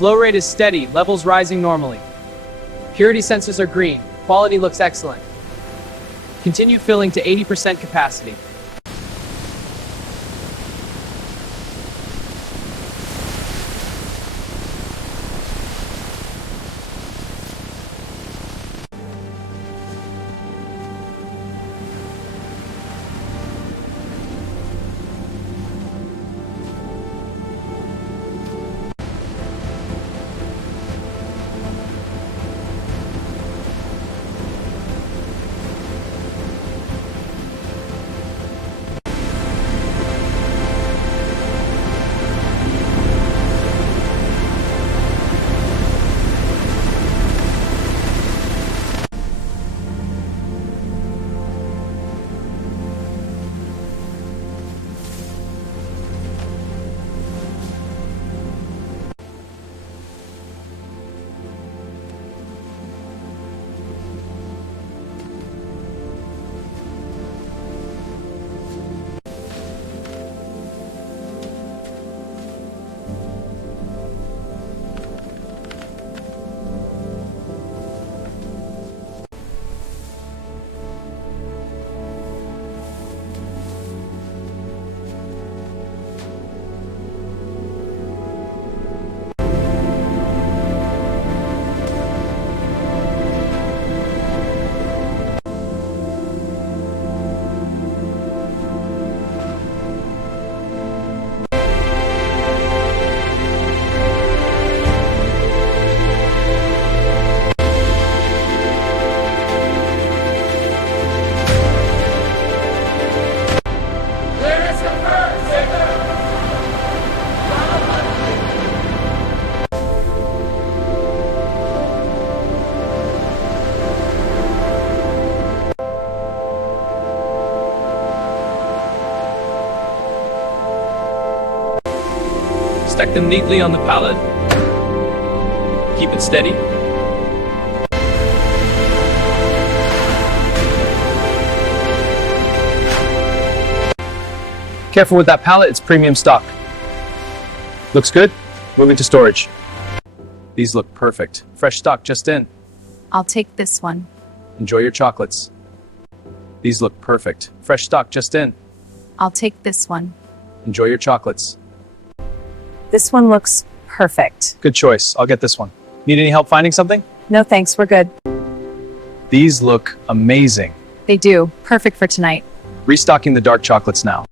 Flow rate is steady, levels rising normally. Purity sensors are green, quality looks excellent. Continue filling to 80% capacity. Stack them neatly on the pallet. Keep it steady. Careful with that pallet, it's premium stock. Looks good? Moving to storage. These look perfect. Fresh stock just in. I'll take this one. Enjoy your chocolates. These look perfect. Fresh stock just in. I'll take this one. Enjoy your chocolates. This one looks perfect. Good choice. I'll get this one. Need any help finding something? No thanks, we're good. These look amazing. They do. Perfect for tonight. Restocking the dark chocolates now.